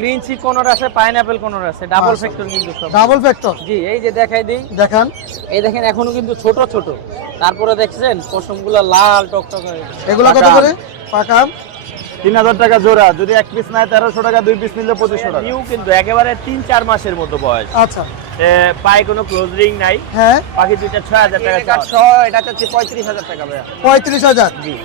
Green চি কোনর আছে, pineapple কোনর আছে, double factor কিন্তু সব। Double factor. জি, এই যে দেখাই দেই, দেখান। এই দেখেন এখনো কিন্তু ছোট ছোট, তারপরে দেখছেন পশমগুলো লাল টকটক হয়ে গেছে। এগুলো কত করে? পাকা 3000 টাকা জোড়া, যদি এক পিস নেয় 1300 টাকা, দুই পিস নিলে 2500 টাকা। নিউ কিন্তু একেবারে 3-4 মাসের মতো বয়স। আচ্ছা। পায়ে কোনো ক্লোজ রিং নাই। হ্যাঁ, বাকি দুইটা 6000 টাকা সহ, এটা হচ্ছে 35000 টাকা ভাইয়া। 35,000। জি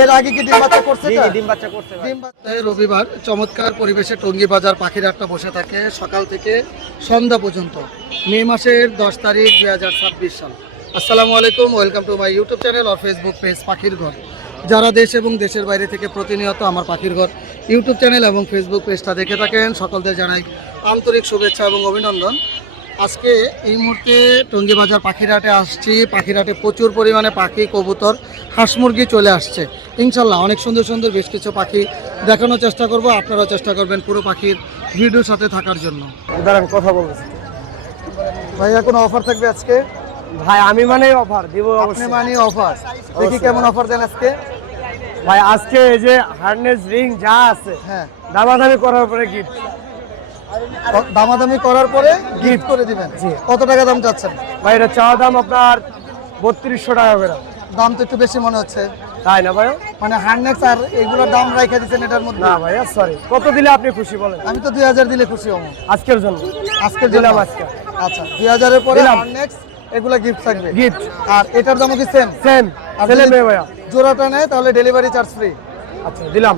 এর আগে কি ডিম বাচ্চা করছে? জি, এটা ডিম বাচ্চা করছে ভাই। ডিম বাচ্চা। রবিবার চমৎকার পরিবেশে টঙ্গী বাজার পাখির হাটটা বসে থাকে সকাল থেকে সন্ধ্যা পর্যন্ত। মে মাসের 10 তারিখ 2026 সাল। আসসালামু আলাইকুম, welcome to my YouTube channel আর ফেসবুক পেজ পাখির ঘর। যারা দেশ এবং দেশের বাইরে থেকে প্রতিনিয়ত আমার পাখির ঘর ইউটিউব চ্যানেল এবং ফেসবুক পেজটা দেখে থাকেন, সকলদের জানাই আন্তরিক শুভেচ্ছা এবং অভিনন্দন। আজকে এই মুহূর্তে টঙ্গী বাজার পাখির হাটে আসছি। পাখির হাটে প্রচুর পরিমাণে পাখি, কবুতর, হাঁস মুরগি চলে আসছে। ইনশাল্লাহ অনেক সুন্দর সুন্দর বেশ কিছু পাখি দেখানোর চেষ্টা করব। আপনারাও চেষ্টা করবেন পুরো পাখির ভিডিওর সাথে থাকার জন্য। দাঁড়ান, কথা বলছি ভাইয়া কোনো অফার থাকবে আজকে? ভাই, আমি মানে অফার দিব আপনি অবশ্যই। মানে অফার দেখি কেমন অফার দেন আজকে। ভাই, আজকে এই যে হার্নেস রিং যা আছে, হ্যাঁ, দামাদামি করার পরে গিফট। দামাদামি করার পরে গিফট করে দিবেন। জি। কত টাকা দাম চাচ্ছেন? ভাই, এটা চাওয়া দাম আপনার 3200 টাকা করে। দাম তো একটু বেশি মনে হচ্ছে। তাই না ভাই? মানে হার্নেক্স আর এগুলোর দাম রাইখা দিচ্ছেন এটার মধ্যে। না ভাইয়া, সরি। কত দিলে আপনি খুশি বলেন? আমি তো 2000 দিলে খুশি হব আজকের জন্য আজকে দিলাম আজকে। আচ্ছা, 2000 এর পরে দিলাম। হার্নেক্স এগুলা গিফট থাকবে। গিফট আর এটার দামও কি সেম? সেম। আর ছেলে যদি মেয়ে ভাইয়া? জোড়াটা নেয় তাহলে ডেলিভারি চার্জ ফ্রি। আচ্ছা, দিলাম।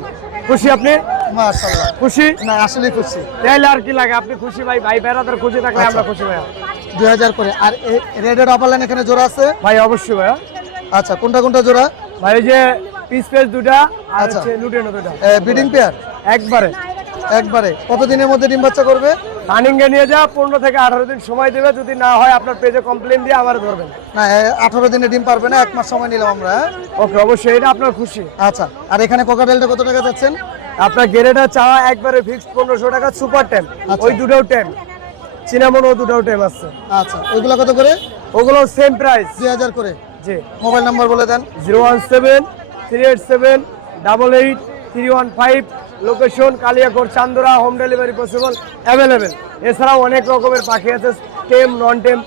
খুশি আপনি? মাশাআল্লাহ, খুশি? না আসলে খুশি। তাইলে আর কি লাগে? আপনি খুশি ভাই? ভাই বেড়াদার খুশি থাকলে আমরা খুশি ভাইয়া। 2000 করে। আর রেডের অফার লাইন এখানে জোড়া আছে? ভাই অবশ্যই ভাইয়া। আচ্ছা, কোনটা কোনটা জোড়া? ভাই, এই যে পিস পেস দুটা আর আচ্ছা। হচ্ছে লুটেনো দুটা বিডিং পেয়ার একবারে। একবারে কতদিনের মধ্যে ডিম বাচ্চা করবে? রানিং এ নিয়ে যা, 15 থেকে 18 দিন সময় দেবে। যদি না হয় আপনার পেজে কমপ্লেইন দিয়ে আমার ধরবেন। না, 18 দিনে ডিম পারবে না, 1 মাস সময় নিলাম আমরা। ওকে, অবশ্যই। এটা আপনার খুশি। আচ্ছা, আর এখানে কোকাটেলটা কত টাকা যাচ্ছেন? আপনার গেরেটা চাওয়া একবারে ফিক্সড 1500 টাকা, সুপার টেম। আচ্ছা। ওই দুটোও টেম, সিনামন ও দুটোও টেম আছে। আচ্ছা, ওইগুলো কত করে? ওগুলো সেম প্রাইস। 2000 করে। জি। মোবাইল নাম্বার বলে দেন। 017-387-88315। Location Kaliakot, Chandura. Home delivery possible, available. এছাড়াও অনেক রকমের পাখি আছে, টেম, নন টেম,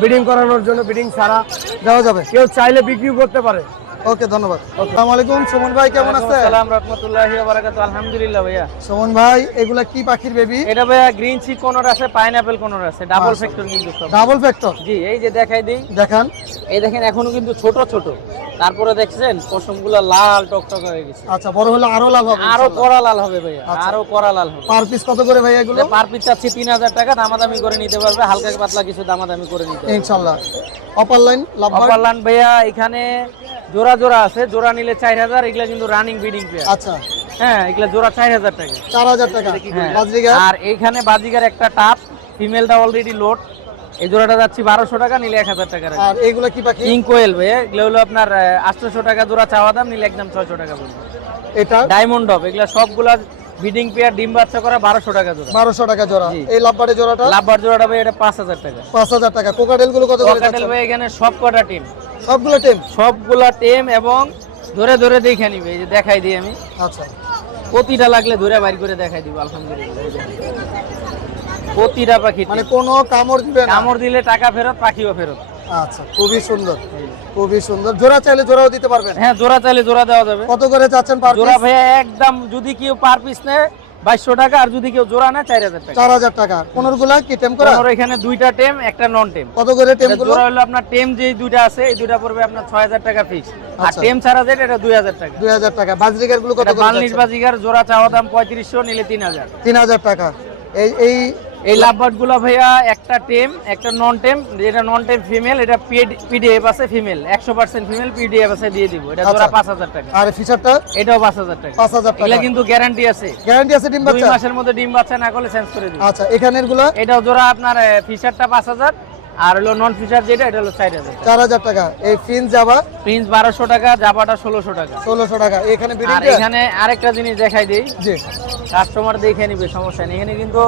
ব্রিডিং করানোর জন্য, ব্রিডিং ছাড়া দেওয়া যাবে। কেউ চাইলে বিক্রিও করতে পারে। ওকে, ধন্যবাদ। আসসালামু আলাইকুম, সুমন ভাই কেমন আছেন? আসসালামু রাহমাতুল্লাহি ওয়া বারাকাতুহু। আলহামদুলিল্লাহ ভাইয়া। সুমন ভাই, এগুলা কি পাখির বেবি? এটা ভাইয়া গ্রিন চি কোনর আছে, পাইনাপল কোনর আছে, ডাবল ফ্যাক্টর কিন্তু সব। Double factor. জি, এই যে দেখাই দেই, দেখান। এই দেখেন এখনো কিন্তু ছোট ছোট, তারপরে দেখছেন পশমগুলো লাল টকটক হয়ে গেছে। আচ্ছা, বড় হলে আরো লাভ হবে। আরো কড়া লাল হবে ভাইয়া, আচ্ছা। আরো কড়া লাল হবে। পার পিস কত করে ভাই এগুলো? পার পিস চাচ্ছি 3000 টাকা, দামাদামি করে নিতে পারবে, হালকা পাতলা কিছু দামাদামি করে নিতে পারবে ইনশাআল্লাহ। অপার লাইন লাভ অপারলান ভাইয়া এখানে জোড়া জোড়া আছে, জোড়া নিলে 4000। এগুলা কিন্তু রানিং ব্রিডিং পেয়ার। আচ্ছা, হ্যাঁ, এগুলা জোড়া 4000 টাকা। 4000 টাকা। হ্যাঁ। বাজরিগার আর এইখানে বাজিগার একটা টাপ, ফিমেলটা অলরেডি লোড। এই জোড়াটা যাচ্ছি 1200 টাকা, নিলে 1000 টাকা। আর এইগুলা কি পাখি? কিং কোয়েল ভাইয়া, এগুলো হলো আপনার 800 টাকা জোড়া চাওয়া দাম, নিলে একদম 600 টাকা পড়বে। এটা ডায়মন্ড ডব, এগুলা সবগুলা ব্রিডিং পেয়ার, ডিম বাচ্চা করা, 1200 টাকা জোড়া। 1200 টাকা জোড়া। জি। এই লাভবারের জোড়াটা? লাভবার জোড়াটা ভাই এটা 5000 টাকা। 5000 টাকা। কোকাটেল গুলো কত করে ককাটেল যাচ্ছে? ভাই এখানে সব কটা টিম, সবগুলো টেম। সবগুলা টেম, এবং ধরে ধরে দেখে নিবে। এই যে দেখাই দিই আমি, আচ্ছা, প্রতিটা লাগলে ধরে বাইর করে দেখাই দিব। আলহামদুলিল্লাহ, এই যে প্রতিটা পাখি মানে কোনো কামড় দিবে না? কামড় দিলে টাকা ফেরত, পাখিও ফেরত। আচ্ছা, খুবই সুন্দর, খুবই সুন্দর। জোড়া চাইলে জোড়াও দিতে পারবেন? হ্যাঁ, জোড়া চাইলে জোড়া দেওয়া যাবে। কত করে চাচ্ছেন পার জোড়া পিস? ভাইয়া একদম, যদি কেউ পার পিস নেয় 2200 টাকা, আর যদি কেউ জোড়া নেয় 4000 টাকা। 4000 টাকা। কোনগুলা কি টেম করা? পনেরো, এখানে দুইটা টেম, একটা নন টেম। কত করে টেম গুলো? জোড়া হলো আপনার টেম যে দুইটা আছে, এই দুইটা পড়বে আপনার 6000 টাকা ফিক্স। আর আচ্ছা। টেম ছাড়া যেটা, এটা 2000 টাকা। 2000 টাকা। বাজরিগার গুলো কত করে? বার্নিশ বাজিগার জোড়া চাওয়া দাম 3500, নিলে 3000। 3000 টাকা। এই এই এই লাভবার্ড গুলো ভাইয়া একটা টেম, একটা নন টেম। যেটা নন টেম ফিমেল, এটা পিডিএফ আছে, ফিমেল 100% ফিমেল, পিডিএফ আছে, দিয়ে দিব। এটা জোড়া 5000 টাকা। আর ফিচারটা? এটাও 5000 টাকা। 5000 টাকা। এগুলা কিন্তু গ্যারান্টি আছে, গ্যারান্টি আছে ডিম 2 বাচ্চা? মাসের মধ্যে ডিম বাচ্চা না করলে চেঞ্জ করে দিব। আচ্ছা, এখানের গুলো? এটাও জোড়া আপনার ফিচারটা 5000, আর হলো নন ফিচার যেটা, এটা হলো 4000। 4000 টাকা। এই ফিন্স জাবা? প্রিন্স 1200 টাকা, জাপাটা 1600 টাকা। 1600 টাকা। এখানে বিডিং আর এখানে আরেকটা জিনিস দেখাই দেই, জি। কাস্টমার দেখে নিবে, সমস্যা নেই। এখানে কিন্তু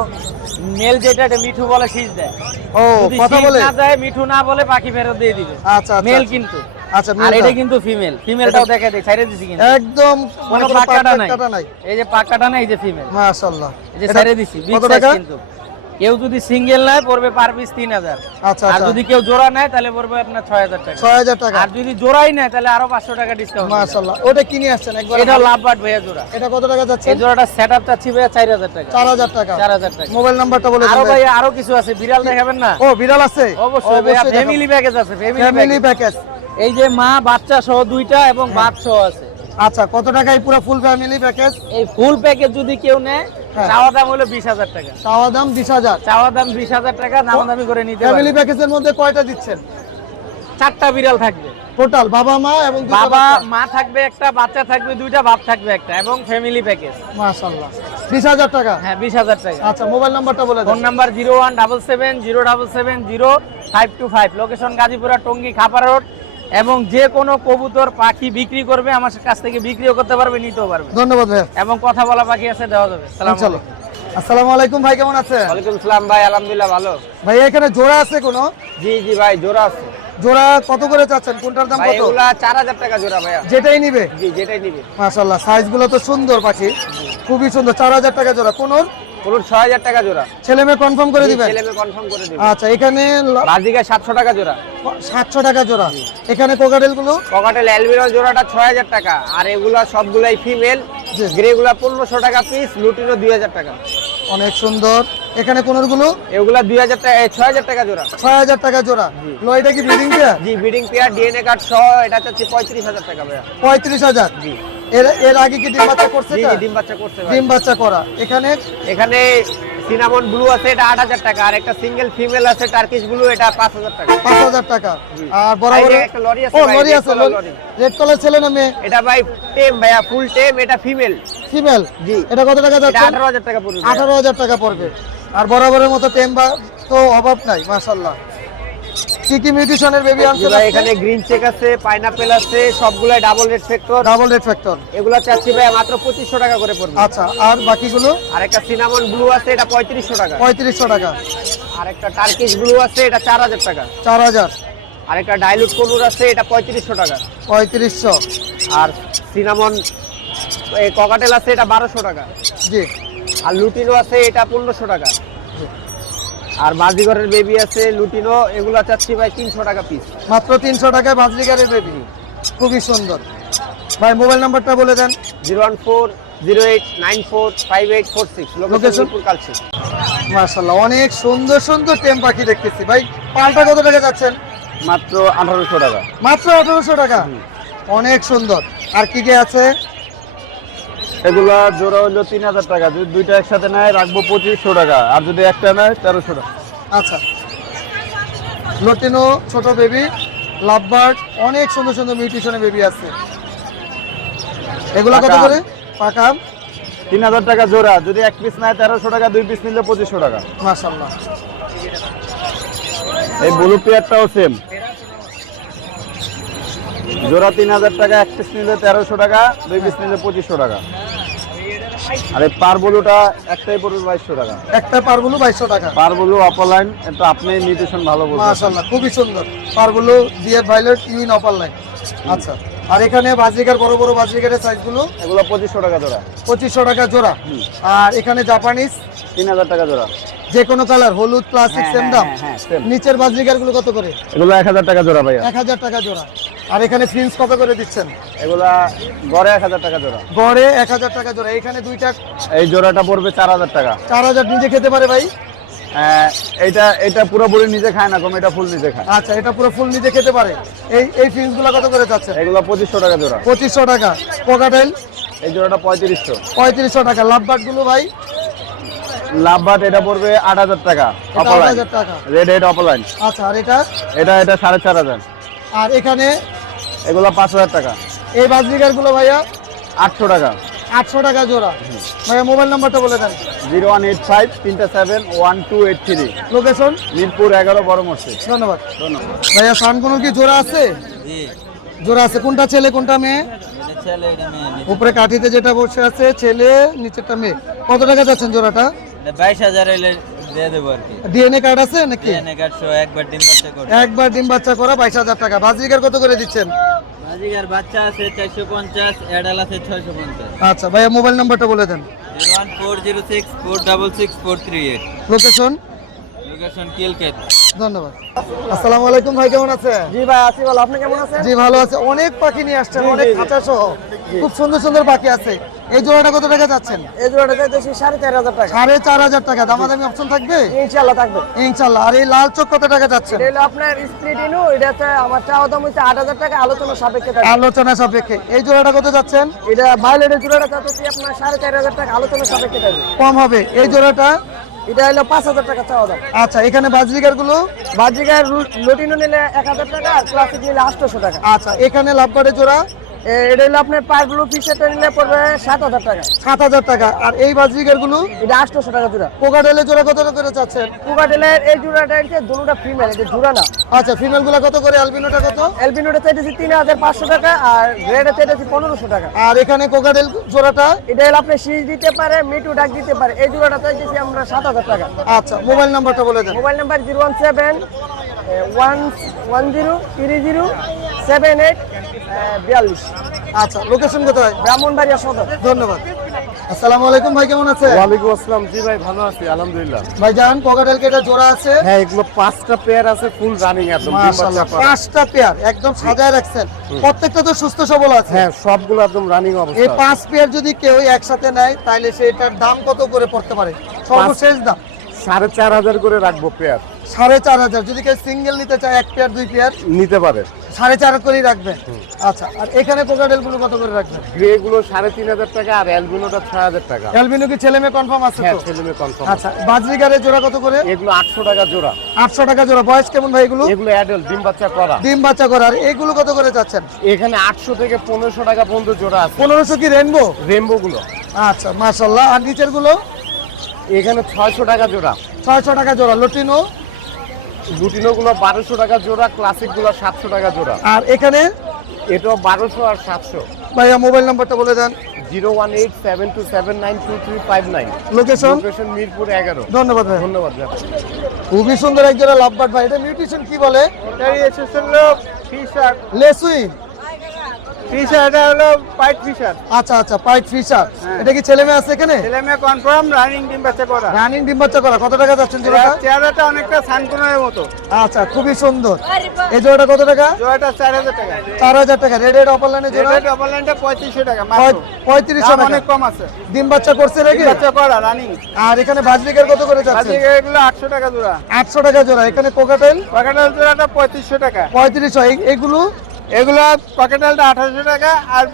মেল যেটা, এটা মিঠু বলে শীষ দেয়। ও, যদি কথা শীষ বলে? না দেয়, মিঠু না বলে, পাখি ফেরত দিয়ে দিবে। আচ্ছা, আচ্ছা। মেল কিন্তু। আচ্ছা, আর male এটা টা। কিন্তু ফিমেলটাও দেখে দেই, ছাইরে দিছি কিন্তু একদম কোনো কোনো পাকাটা নাই। কাটা নাই। এই যে পাকাটা নাই, এই যে ফিমেল, মাশাআল্লাহ। এই যে এটা ছাইরে দিছি বিগ কত সাইজ টাকা? কিন্তু। কেউ যদি সিঙ্গেল নেয় পড়বে পার পিস 3000। আচ্ছা আর আচ্ছা, যদি কেউ জোড়া নেয় তাহলে পড়বে আপনার 6000 টাকা। 6000 টাকা। আর যদি জোড়াই নেয় তাহলে আরো 500 টাকা ডিসকাউন্ট। মাশাআল্লাহ। ওটা কিনে আসছেন একবার? এটা লাভবার্ড ভাইয়া জোড়া। এটা কত টাকা যাচ্ছে? এই জোড়াটা সেটআপ চাচ্ছি ভাইয়া 4000 টাকা। 4000 টাকা। 4000 টাকা। মোবাইল নাম্বারটা বলে আরো দেন। ভাইয়া আরো কিছু আছে, বিড়াল দেখাবেন না? ও, বিড়াল আছে? অবশ্যই ভাইয়া, দেখাবো। ফ্যামিলি প্যাকেজ আছে, ফ্যামিলি ফ্যামিলি প্যাকেজ। এই যে মা বাচ্চা সহ দুইটা এবং বাপ সহ আছে। আচ্ছা, কত টাকায় পুরো ফুল ফ্যামিলি প্যাকেজ? এই ফুল প্যাকেজ যদি কেউ নেয় হ্যাঁ। চাওয়া দাম হলো 20000 টাকা। চাওয়া দাম 20000। চাওয়া দাম 20000 টাকা, দামাদামি করে নিতে ফ্যামিলি পারবে। প্যাকেজের মধ্যে কয়টা দিচ্ছেন? 4টা বিড়াল থাকবে। টোটাল বাবা মা এবং দুটো বাবা বাচ্চা? মা থাকবে একটা, বাচ্চা থাকবে দুইটা, বাপ থাকবে একটা, এবং ফ্যামিলি প্যাকেজ। মাশাআল্লাহ। 20000 টাকা। হ্যাঁ 20000 টাকা। আচ্ছা, মোবাইল নাম্বারটা বলে ফোন দেন। Number 01770770525, location Gazipura Tongi Khapara road. এবং যে কোনো কবুতর পাখি বিক্রি করবে আমার কাছ থেকে বিক্রিও করতে পারবে, নিতেও পারবে। ধন্যবাদ ভাইয়া। এবং কথা বলা পাখি আছে, দেওয়া যাবে। সালাম চলো। আসসালামু আলাইকুম ভাই, কেমন আছেন? ওয়ালাইকুম সালাম ভাই, আলহামদুলিল্লাহ ভালো। ভাই এখানে জোড়া আছে কোনো? জি জি ভাই, জোড়া আছে জোড়া কত করে চাচ্ছেন? কোনটার দাম ভাই, কত? এগুলা 4000 টাকা জোড়া ভাইয়া। যেটাই নিবে? জি, যেটাই নিবে। মাশাআল্লাহ, সাইজ গুলো তো সুন্দর পাখি, খুবই সুন্দর। 4000 টাকা জোড়া। কোনোর পুরো 6000 টাকা জোড়া। ছেলে মেয়ে কনফার্ম করে দিবেন? ছেলে মেয়ে কনফার্ম করে দিবে। আচ্ছা, এখানে বাজিকা 700 টাকা জোড়া। 700 টাকা জোড়া। এখানে কোকাটেল গুলো? ককাটেল অ্যালবিনো জোড়াটা 6000 টাকা। আর এগুলা সবগুলাই ফিমেল। জি। গ্রেগুলা 1500 টাকা পিস, লুটিনো 2000 টাকা। অনেক সুন্দর। এখানে কোনোর গুলো? এগুলা 2000 টাকা, 6000 টাকা জোড়া। 6000 টাকা জোড়া। লো, এটা কি ব্রিডিং পেয়ার? জি, ব্রিডিং পেয়ার, ডিএনএ কার্ড সহ। এটা হচ্ছে 35000 টাকা ভাইয়া। 35000। জি এর আগে কি ডিম বাচ্চা করছে? জি এটা? জি, ডিম বাচ্চা করছে ভাই। ডিম বাচ্চা করা। এখানে এখানে সিনামন ব্লু আছে, এটা 8000 টাকা। আর একটা সিঙ্গেল ফিমেল আছে টার্কিশ ব্লু, এটা 5000 টাকা। 5000 টাকা। জি। আর বরাবর এই যে একটা লরি আছে ও, ভাই, লরি red আছে। color lorry. রেড কালার ছেলে না মেয়ে? এটা ভাই টেম ভাইয়া, ফুল টেম, এটা ফিমেল। ফিমেল? জি। এটা কত টাকা এটা যাচ্ছে? 18000 টাকা পড়বে ভাইয়া। 18000 টাকা পড়বে। আর বরাবরের মতো টেম্বা তো অভাব নাই, মাশাআল্লাহ। কি কি মিউটেশনের বেবি জি আনছেন? ভাই, এখানে গ্রিন চেক আছে, পাইনাপেল আছে, সবগুলাই double red factor. Double red factor. এগুলা চাচ্ছি ভাই মাত্র 2500 টাকা করে পড়বে। আচ্ছা, আর বাকিগুলো? আর একটা সিনামন ব্লু আছে, এটা 3500 টাকা। 3500 টাকা। আর একটা টার্কিশ ব্লু আছে, এটা 4000 টাকা। 4000। আর একটা ডাইলুট কলুর আছে, এটা 3500 টাকা। 3500। আর সিনামন এই ককাটেল আছে, এটা 1200 টাকা। জি। আর লুটিনো আছে, এটা 1500 টাকা। আর বাজিগরের বেবি আছে লুটিনো, এগুলা চাচ্ছি ভাই 300 টাকা পিস। মাত্র 300 টাকায় বাজলিগারের বেবি, খুবই সুন্দর। ভাই মোবাইল নাম্বারটা বলে দেন। 01408945846, লোকেশন Location? মিরপুর কালচি। মাশাআল্লাহ, অনেক সুন্দর সুন্দর টেম পাখি দেখতেছি। ভাই পালটা কত টাকা যাচ্ছেন? মাত্র 1800 টাকা। মাত্র 1800 টাকা। অনেক সুন্দর। আর কি কি আছে? এগুলা জোড়া হলো 3000 টাকা। যদি দুইটা একসাথে নেয় রাখবো 2500 টাকা, আর যদি একটা নেয় 1300 টাকা। আচ্ছা, লটিনো ছোট বেবি, লাভবার্ড, অনেক সুন্দর সুন্দর মিউটেশনের বেবি আছে। এগুলা কত পাকা। করে? পাকা? 3000 টাকা জোড়া। যদি এক পিস নেয় 1300 টাকা, দুই পিস নিলে 2500 টাকা। মাশাআল্লাহ। এই ব্লু পেয়ারটাও সেম, জোড়া 3000 টাকা, এক পিস নিলে 1300 টাকা, দুই পিস নিলে 2500 টাকা। আর এই পার ব্লুটা একটাই পড়বে 2200 টাকা। একটা পারগুলো 2200 টাকা। পার ব্লু অপলাইন, এটা আপনি নিউট্রিশন ভালো বলছেন। মাশাআল্লাহ, খুবই সুন্দর। পারগুলো ডিয়ার ভাইলেট ইউইন অপার লাইন। আচ্ছা, আর এখানে বাজরিকার বড় বড় বাজরিকারের সাইজগুলো? এগুলো 2500 টাকা জোড়া। 2500 টাকা জোড়া। আর এখানে জাপানিজ 3000 টাকা জোড়া। যে কোনো কালার, হলুদ ক্লাসিক, সেম দাম? হ্যাঁ, সেম। নিচের বাজরিকার গুলো কত করে? এগুলো 1000 টাকা জোড়া ভাইয়া। 1000 টাকা জোড়া। আর এখানে ফ্রিন্স কত করে দিচ্ছেন? এগুলা গড়ে 1000 টাকা জোড়া। গড়ে 1000 টাকা জোড়া। এখানে দুইটা এই জোড়াটা পড়বে 4000 টাকা। 4000 নিজে খেতে পারে ভাই? এটা পুরোপুরি নিজে খায় না, কম এটা ফুল নিজে খায়। আচ্ছা, এটা পুরো ফুল নিজে খেতে পারে। এই ফ্রিন্স গুলো কত করে যাচ্ছে? এগুলো 2500 টাকা জোড়া। 2500 টাকা। কোকাটাইল? এই জোড়াটা 3500। 3500 টাকা। লাভবার্ড গুলো ভাই? লাভবাট এটা পড়বে 8000 টাকা। এটা অপলাইন 8000 টাকা। Red head অপলাইন। আচ্ছা, আর এটা? এটা 4500। আর এখানে এগুলো 5000 টাকা। এই বাজরিকার গুলো ভাইয়া? 800 টাকা। 800 টাকা জোড়া। ভাইয়া মোবাইল নাম্বারটা বলে দেন। 0185371283, লোকেশন? মিরপুর 11 বড় মসজিদ। ধন্যবাদ। ধন্যবাদ। ভাইয়া সানকুনোর কি জোড়া আছে? জোড়া আছে। কোনটা ছেলে কোনটা মেয়ে? উপরে কাঠিতে যেটা বসে আছে ছেলে, নিচেরটা মেয়ে। কত টাকা যাচ্ছেন জোড়াটা? 22000 এলে দিয়ে দেবো আর কি। ডিএনএ কার্ড আছে নাকি? ডিএনএ কার্ড সহ একবার ডিম বাচ্চা করে। একবার ডিম বাচ্চা করা 22,000 টাকা। বাজিকার কত করে দিচ্ছেন? বাজিকার বাচ্চা আছে 450, অ্যাডাল আছে 650। আচ্ছা ভাইয়া মোবাইল নাম্বারটা বলে দেন। 01406438438। লোকেশন? লোকেশন কিলকেত। ধন্যবাদ। আসসালামু আলাইকুম ভাই, কেমন আছেন? জি ভাই আছি ভালো, আপনি কেমন আছেন? জি ভালো আছে। অনেক পাখি নিয়ে আসছেন, জি, অনেক জি, জি। খাঁচা সহ খুব সুন্দর সুন্দর পাখি আছে। এই জোড়াটা কত টাকা যাচ্ছেন? এই জোড়াটা চাইতেছি 4,500 টাকা। 4,500 টাকা। দামাদামি অপশন থাকবে ইনশাআল্লাহ থাকবে। ইনশাল্লাহ। আর এই লাল চোখ কত টাকা যাচ্ছেন? এটা হলো আপনার স্প্লিট ইনু, এটা হচ্ছে আমার চাওয়া দাম হচ্ছে 8,000 টাকা, আলোচনা সাপেক্ষে থাকবে। আলোচনা সাপেক্ষে। এই জোড়াটা কত যাচ্ছেন? এটা ভায়োলেটের জোড়াটা চাইতেছি আপনার 4,500 টাকা, আলোচনা সাপেক্ষে থাকবে। কম হবে। এই জোড়াটা এটা হলো 5,000 টাকা চাওয়া দাম। আচ্ছা, এখানে বাজরিকার গুলো বাজিকার লটিনো নিলে 1,000 টাকা, আর ক্লাসিক নিলে 800 টাকা। আচ্ছা, এখানে লাভবারের জোড়া এটা হলো আপনার পার ব্লু ফিশারটা নিলে পড়বে 7,000 টাকা। 7,000 টাকা। আর এই বাজরিকার গুলো এটা 800 টাকা জোড়া। কোকাটেলের জোড়া কত করে চাচ্ছেন? কুকাটেলের এই জোড়াটা হচ্ছে দুটোটা ফিমেল, এটা জোড়া না। আচ্ছা, ফিমেল গুলা কত করে? অ্যালবিনোটা কত? এলবিনোটা চাইতেছি 3,500 টাকা, আর রেডে চাইতেছি 1,500 টাকা। আর এখানে কোকাটেল জোড়াটা? এটা হলো আপনি শীষ দিতে পারে, মিটু ডাক দিতে পারে। এই জোড়াটা চাইতেছি আমরা 7,000 টাকা। আচ্ছা, মোবাইল নাম্বারটা বলে দেন। Mobile number 017-110-30-78-42। আচ্ছা, লোকেশন কোথায়? ব্রাহ্মণবাড়িয়া সদর। ধন্যবাদ। আসসালামু আলাইকুম ভাই, কেমন আছেন? ওয়ালাইকুম আসসালাম। জি ভাই ভালো আছি আলহামদুলিল্লাহ। ভাইজান কোকাটেল কে এটা জোড়া আছে? হ্যাঁ এগুলো 5টা পেয়ার আছে, ফুল রানিং একদম। ডিম মাশাআল্লাহ, বাচ্চা করা। 5টা পেয়ার একদম সাজায় রাখছেন। প্রত্যেকটা তো সুস্থ সবল আছে। হ্যাঁ সবগুলো একদম রানিং এই অবস্থা। 5 পেয়ার যদি কেউ একসাথে নেয় তাহলে সেটার দাম কত করে পড়তে পারে? সর্বশেষ দাম 4,500 করে রাখবো পেয়ার। 4,500। যদি কেউ সিঙ্গেল নিতে চায়, এক পেয়ার দুই পেয়ার, নিতে পারে। 4,500 করেই রাখবেন। আচ্ছা, আর এখানে কোকাটেল গুলো কত করে রাখবেন? গ্রে গুলো 3,500 টাকা, আর অ্যালবিনোটা 6,000 টাকা। অ্যালবিনো কি ছেলে মেয়ে কনফার্ম আছে হ্যাঁ তো? ছেলে মেয়ে কনফার্ম। আচ্ছা, বাজরিকারের জোড়া কত করে? এগুলো 800 টাকা জোড়া। 800 টাকা জোড়া। বয়স কেমন ভাই এগুলো? এগুলো অ্যাডাল্ট ডিম বাচ্চা করা। ডিম বাচ্চা করা। আর এগুলো কত করে যাচ্ছেন? এখানে 800 থেকে 1500 টাকা পর্যন্ত জোড়া আছে। 1500 কি রেনবো? রেমবো গুলো আচ্ছা, মাশাআল্লাহ। আর নিচের গুলো? এখানে 600 টাকা জোড়া। 600 টাকা জোড়া। লটিনো? লুটিনো গুলো 1200 টাকা জোড়া, ক্লাসিক গুলো 700 টাকা জোড়া। আর এখানে এটাও 1200 আর 700। ভাইয়া মোবাইল নাম্বারটা বলে দেন। 01872792359। লোকেশন? লোকেশন মিরপুর 11। ধন্যবাদ ভাই। ধন্যবাদ ভাই। খুবই সুন্দর এক জোড়া লাভবার্ড ভাই। এটা মিউটেশন কি বলে? লেসুইন? ফিশারটা হলো পাইট ফিশার। আচ্ছা আচ্ছা, পাইট ফিশার। এটা কি ছেলে মেয়ে আছে এখানে? ছেলে মেয়ে কনফার্ম, রানিং ডিম বাচ্চা করা। রানিং ডিম বাচ্চা করা। কত টাকা যাচ্ছেন জোড়াটা? চেহারাটা অনেকটা সানকুনের মতো। আচ্ছা, খুবই সুন্দর। এই জোড়াটা কত টাকা? জোড়াটা 4,000 টাকা। 4,000 টাকা। রেড অপার লাইনে জোড়া রেড অপার লাইনটা 3500 টাকা মাত্র। 3500 টাকা। অনেক কম আছে। ডিম বাচ্চা করছে নাকি? ডিম বাচ্চা করা রানিং। আর এখানে বাজরিকার কত করে যাচ্ছে? আজকে এগুলো 800 টাকা জোড়া। 800 টাকা জোড়া। এখানে কোকাটেল পকেটাল জোড়াটা 3500 টাকা। 3500। এগুলো? এগুলো পকেটালটা 800 টাকা, আর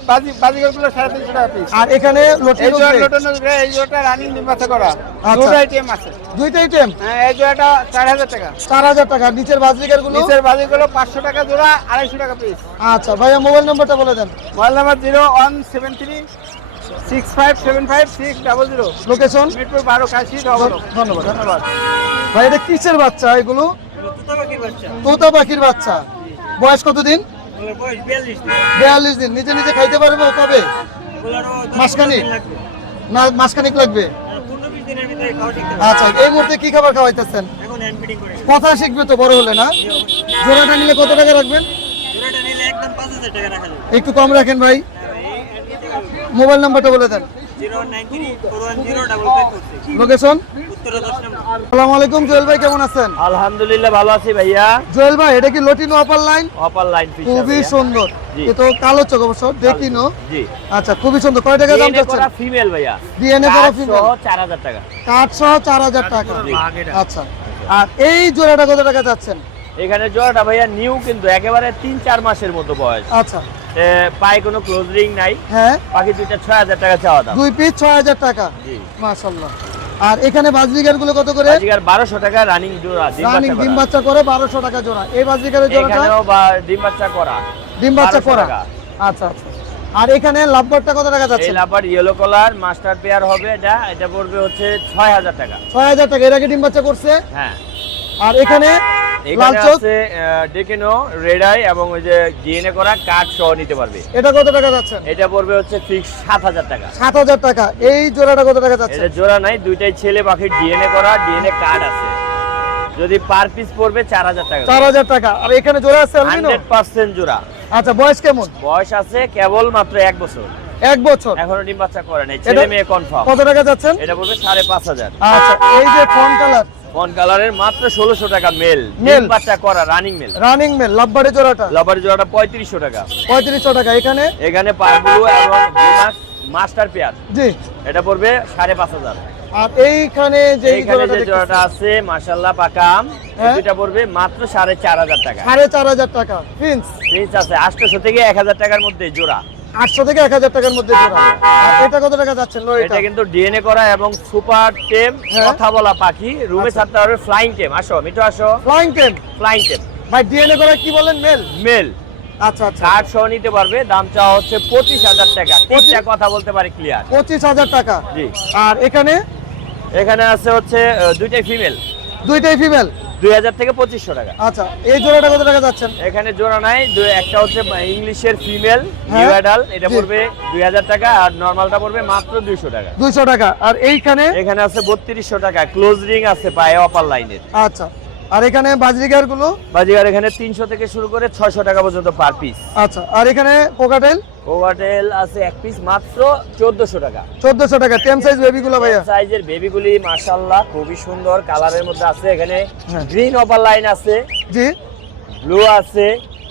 বাজিগুলো 350 টাকা পিস। আর এখানে এই লটিনো জোড়া গ্রে? লটনের গ্রে, এই জোড়াটা রানিং ডিম বাচ্চা করা। আচ্ছা। দুটো আইটেম আছে। দুইটা আইটেম? হ্যাঁ, এই জোড়াটা 4000 টাকা। 4000 টাকা। নিচের বাজরিকার গুলো? নিচের বাজিগুলো 500 টাকা জোড়া, 250 টাকা পিস। আচ্ছা ভাইয়া মোবাইল নাম্বারটা বলে দেন। Mobile number 01736575600। লোকেশন? মিরপুর 12 কাশি ধবল। ধন্যবাদ। ধন্যবাদ। ভাই এটা কিসের বাচ্চা এগুলো? তোতা পাখির বাচ্চা। বয়স কতদিন? 42 দিন। নিজে নিজে খাইতে পারবো কবে? মাসখানিক? না মাসখানিক লাগবে। আচ্ছা, এই মুহূর্তে কি খাবার খাওয়াইতেছেন? কথা শিখবে তো বড় হলে, না? জোড়াটা নিলে কত টাকা রাখবেন? একটু কম রাখেন ভাই। মোবাইল নাম্বারটা বলে দেন। লোকেশন? আসসালামু আলাইকুম জুয়েল ভাই, কেমন আছেন? আলহামদুলিল্লাহ ভালো আছি ভাইয়া। জুয়েল ভাই, এটা কি লটিনো আপার লাইন? Upper line fisher. খুবই সুন্দর। জি। এ তো কালো চোখ অবশ্য, দেখিনো। জি। আচ্ছা, খুবই সুন্দর। কয় টাকা দাম ডিএনএ চাচ্ছেন? করা ফিমেল ভাইয়া। ডিএনএ করা ফিমেল। 4000 টাকা। কাঠ সহ 4000 টাকা। আচ্ছা, আর এই জোড়াটা কত টাকা চাচ্ছেন? এখানে জোড়াটা ভাইয়া নিউ, কিন্তু একেবারে 3-4 মাসের মতো বয়স। আচ্ছা, পায়ে কোনো ক্লোজ রিং নাই। হ্যাঁ, বাকি দুইটা 6000 টাকা চাওয়া দাম। দুই পিস 6000 টাকা। জি। মাশাআল্লাহ। আর এখানে বাজরিকার গুলো কত করে? বাজিকার 1200 টাকা রানিং জোড়া, ডিম রানিং বাচ্চা ডিম করা। বাচ্চা করে 1200 টাকা জোড়া। এই বাজরিকারের জোড়াটা? এখানেও ডিম বাচ্চা করা। ডিম বাচ্চা 1200 করা। টাকা। আচ্ছা আচ্ছা। আর এখানে লাভবারটা কত টাকা এই যাচ্ছে? লাভার ইয়েলো কালার মাস্টার পেয়ার হবে, এটা পড়বে হচ্ছে 6000 টাকা। 6000 টাকা। এর আগে ডিম বাচ্চা করছে? হ্যাঁ। আর এখানে এখানে চোখ? আছে ডেকেনো, রেড আই এবং ওই যে ডিএনএ করা কার্ড সহ নিতে পারবে। এটা কত টাকা যাচ্ছেন? এটা পড়বে হচ্ছে ফিক্স 7,000 টাকা। 7,000 টাকা। এই জোড়াটা কত টাকা যাচ্ছে? এটা জোড়া নাই, দুইটাই ছেলে পাখির ডিএনএ করা, ডিএনএ কার্ড আছে। যদি পার পিস পড়বে 4,000 টাকা। 4,000 টাকা। আর এখানে জোড়া আছে অ্যালবিনো? 100% জোড়া। আচ্ছা, বয়স কেমন? বয়স আছে কেবল মাত্র 1 বছর, 1 বছর। এখনো ডিম বাচ্চা করে নাই, ছেলে মেয়ে কনফার্ম। কত টাকা যাচ্ছেন? এটা পড়বে 5,500। আচ্ছা, এই যে ফন কালার, ফন কালারের মাত্র 1600 টাকা মেল, মেল। ডিম বাচ্চা করা রানিং মেল। রানিং মেল, লাভবার্ডের জোড়াটা লাভার জোড়াটা 3500 টাকা। 3500 টাকা। এখানে এখানে পারবুলু এবং ব্লুমাক্স মাস্টার পেয়ার, জি। এটা পড়বে 5,500। আর এইখানে যে এই এইখানে জোড়াটা যে জোড়াটা আছে মাশাআল্লাহ পাকা আম, হ্যাঁ। এটা পড়বে মাত্র 4,500 টাকা। 4,500 টাকা। প্রিন্স প্রিন্স আছে 800 থেকে 1,000 টাকার মধ্যে জোড়া। 800 থেকে 1,000 টাকার মধ্যে জোড়া। আর এটা কত টাকা যাচ্ছেন? এটা কিন্তু ডিএনএ করা এবং সুপার টেম, হ্যাঁ। কথা বলা পাখি, রুমে আচ্ছা। ছাড়তে হবে ফ্লাইং টেম। আসো মিঠু আসো, ফ্লাইং টেম। ফ্লাইং টেম ভাই ডিএনএ করে কি বলেন? মেল। মেল, আচ্ছা আচ্ছা। কার্ড সহ নিতে পারবে। দাম চাওয়া হচ্ছে 25,000 টাকা। তিনটা কথা বলতে পারি ক্লিয়ার। 25,000 টাকা। জি। আর এখানে এখানে আছে হচ্ছে দুইটাই ফিমেল, দুইটাই ফিমেল। 2,000 থেকে 2,500 টাকা। আচ্ছা, এই জোড়াটা কত টাকা যাচ্ছেন? এখানে জোড়া নাই, একটা হচ্ছে ইংলিশের ফিমেল হ্যাঁ। নিউ অ্যাডাল্ট, এটা জি। পড়বে 2,000 টাকা। আর নরমালটা পড়বে মাত্র 200 টাকা। 200 টাকা। আর এইখানে এখানে আছে 3200 টাকা, ক্লোজ রিং আছে পায়ে অপার লাইনের। আচ্ছা। আর এখানে বাজরিগার গুলো? বাজিগার এখানে 300 থেকে শুরু করে 600 টাকা পর্যন্ত পার পিস। আচ্ছা। আর এখানে কোকাটেল? কোকাটেল আছে এক পিস মাত্র 1400 টাকা। 1400 টাকা। টেম সাইজ বেবি গুলো ভাইয়া? সাইজের বেবিগুলি মাশাআল্লাহ খুবই সুন্দর কালারের মধ্যে আছে। এখানে হ্যাঁ। গ্রিন অপার লাইন আছে, জি। ব্লু আছে।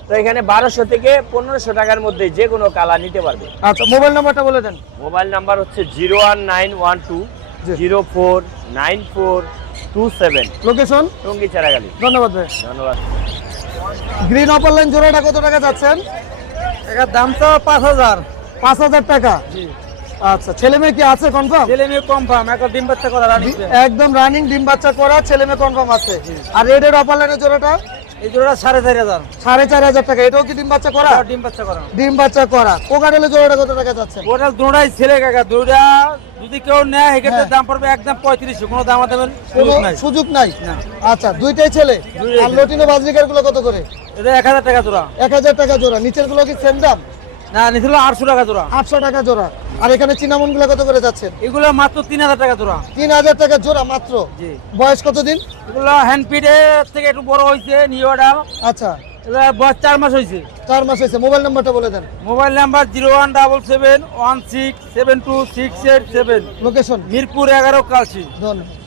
তো এখানে 1200 থেকে 1500 টাকার মধ্যে যে কোনো কালার নিতে পারবে। আচ্ছা, মোবাইল নাম্বারটা বলে দেন। মোবাইল নাম্বার হচ্ছে 01912 জি। 049427, লোকেশন? টঙ্গী চারাগালি। ধন্যবাদ ভাই। ধন্যবাদ। গ্রিন অপার লাইন জোড়াটা কত টাকা যাচ্ছেন? এটার দাম তো 5,000। 5,000 টাকা। আচ্ছা, ছেলে মেয়ে কি আছে কনফার্ম? ছেলে মেয়ে কনফার্ম, একটা ডিম বাচ্চা করা রানিং। একদম রানিং ডিম বাচ্চা করা, ছেলে মেয়ে কনফার্ম আছে। আর রেডের অপার লাইনের জোড়াটা? এই জোড়া 4,500। 4,500 টাকা। এটাও কি ডিম বাচ্চা করা? ডিম বাচ্চা করা। ডিম বাচ্চা করা। কোকাটেলের জোড়াটা কত টাকা যাচ্ছে? ওটা দুটাই ছেলে কাকা, দুটা যদি কেউ নেয় এক্ষেত্রে হ্যাঁ। দাম পড়বে একদম 3500, কোনো দাম দামের কোনো নাই। সুযোগ নাই? না। আচ্ছা, দুইটাই ছেলে। দুইটাই আর ছেলে। লটিনো বাজরিকার গুলো কত করে? এটা 1,000 টাকা জোড়া। 1,000 টাকা জোড়া। নিচের গুলো কি সেম দাম? না, নিছিল 800 টাকা জোড়া। 800 টাকা জোড়া। আর এখানে চিনামন গুলো কত করে যাচ্ছেন? এগুলো মাত্র 3,000 টাকা জোড়া। 3,000 টাকা জোড়া মাত্র। জি। বয়স কতদিন? এগুলো হ্যান্ড ফিডের থেকে একটু বড় হয়েছে, নিউ অর্ডার। আচ্ছা, এগুলো বয়স 4 মাস হয়েছে। 4 মাস হয়েছে। মোবাইল নাম্বারটা বলে দেন। Mobile number 01771672687। Location? Mirpur 11 Kalshi. ধন্যবাদ।